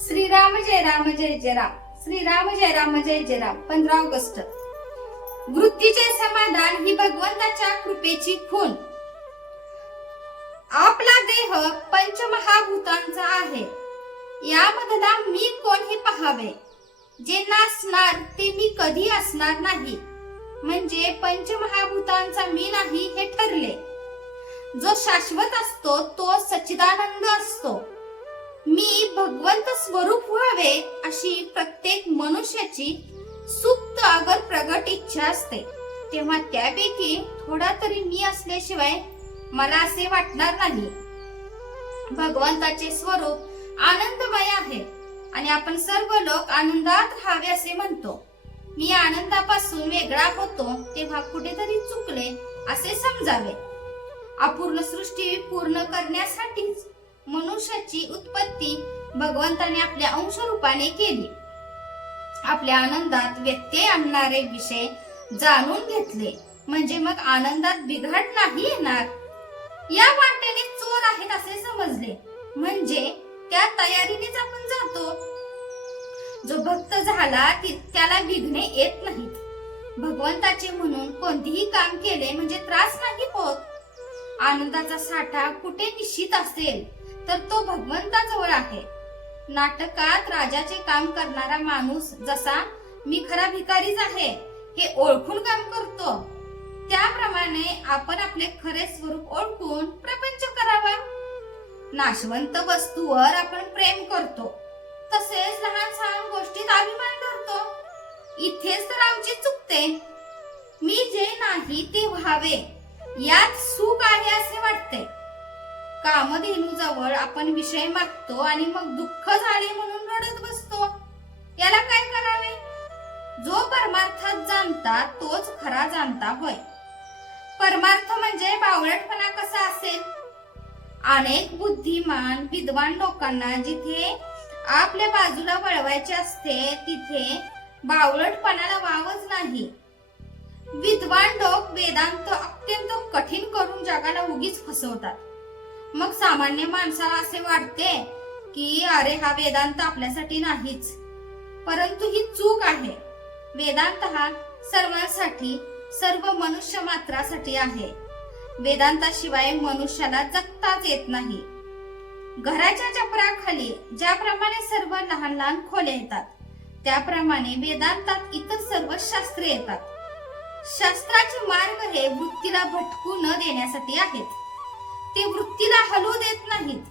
श्रीराम जय राम जय जय राम. श्रीराम जय राम जय जय Ram. 15 August. वृत्तीचे समाधान ही भगवंताच्या कृपेची खूण. आपला देह पंचमहाभूतांचा आहे. यामधला मी कोण हे पहावे. जे नसणार ते मी कधी असणार नाही. म्हणजे पंचमहाभूतांचा मी नाही हे ठरले. जो शाश्वत असतो तो सच्चिदानंद असतो. मी भगवंत स्वरूप व्हावे अशी प्रत्येक मनुष्याची सुप्त अगर प्रगट इच्छा असते. तेव्हा त्यापैकी थोडा तरी मी असल्याशिवाय मला असे वाटणार नाही. भगवंताचे स्वरूप आनंदमय आहे आणि आपण सर्व लोक आनंदात राहावे असे म्हणतो. मी आनंदापासून वेगळा होतो तेव्हा कुठेतरी चुकले असे समजावे. अपूर्ण सृष्टी पूर्ण करण्यासाठीच मनुष्याची उत्पत्ती भगवंताने आपल्या अंश रूपाने केली. आपल्या आनंदात व्यत्यय आणणारे विषय जाणून घेतले म्हणजे मग आनंदात बिघाड नाही येणार. या वाटेने चोर आहेत असे समजले म्हणजे त्या तयारीनेच आपण जातो. जो भक्त झाला त्याला विघ्ने येत नाहीत. भगवंताचे म्हणून कोणतेही काम केले म्हणजे त्रास नाही होत. आनंदाचा साठा कुठे निश्चित असेल तर तो भगवंताजवळ आहे. नाटकात राजाचे काम करणारा माणूस जसा मी खरा भिकारीच आहे हे ओळखून काम करतो त्याप्रमाणे आपण आपले खरे स्वरूप ओळखून प्रपंच करावा. नाशवंत वस्तूवर आपण प्रेम करतो तसेच लहान सहान गोष्टीत अभिमान धरतो. इथेच तर आमची चुकते. मी जे नाही ते व्हावे यात सुख आहे असे वाटते. कामधेनू जवळ आपण विषय मागतो आणि मग दुःख झाले म्हणून रडत बसतो. याला काय करावे. जो परमार्थात जाणता तोच खरा जाणता होय. परमार्थ म्हणजे बावळटपणा कसा असेल. अनेक बुद्धिमान विद्वान लोकांना जिथे आपल्या बाजूला वळवायचे असते तिथे बावळटपणाला वावच नाही. विद्वान लोक वेदांत अत्यंत कठीण करून जगाला उगीच फसवतात. मग सामान्य माणसाला असे वाटते की अरे हा वेदांत आपल्यासाठी नाहीच. परंतु ही चूक आहे. वेदांत हा सर्वांसाठी सर्व मनुष्य मात्रासाठी आहे. वेदांताशिवाय मनुष्याला जगताच येत नाही. घराच्या चपराखाली ज्याप्रमाणे सर्व लहान लहान खोल्या येतात त्याप्रमाणे वेदांतात इतर सर्व शास्त्रे येतात. शास्त्राचे मार्ग हे वृत्तीला भटकू न देण्यासाठी आहेत. ते वृत्तीला हलू देत नाहीत.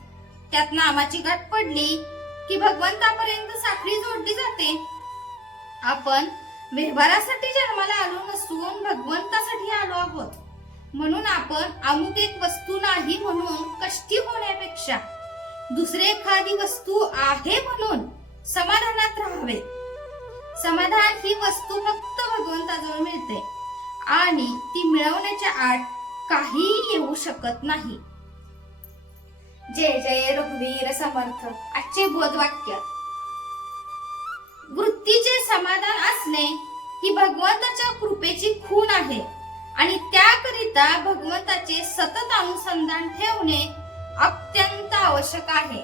त्यात नामाची गाठ पडली की भगवंतापर्यंत साखळी जोडली जाते. आपण व्यवहारासाठी जन्माला आलो नसून भगवंतासाठी आलो आहोत. म्हणून आपण अमुक एक वस्तू नाही म्हणून कष्टी होण्यापेक्षा दुसरी एखादी वस्तू आहे म्हणून समाधानात राहावे. समाधान ही वस्तू फक्त भगवंताजवळ मिळते आणि ती मिळवण्याच्या आड काहीही येऊ शकत नाही. जय जय रघुवीर समर्थ. आजचे बोधवाक्य. वृत्तीचे समाधान असणे ही भगवंताच्या कृपेची खूण आहे आणि त्याकरिता भगवंताचे सतत अनुसंधान ठेवणे अत्यंत आवश्यक आहे.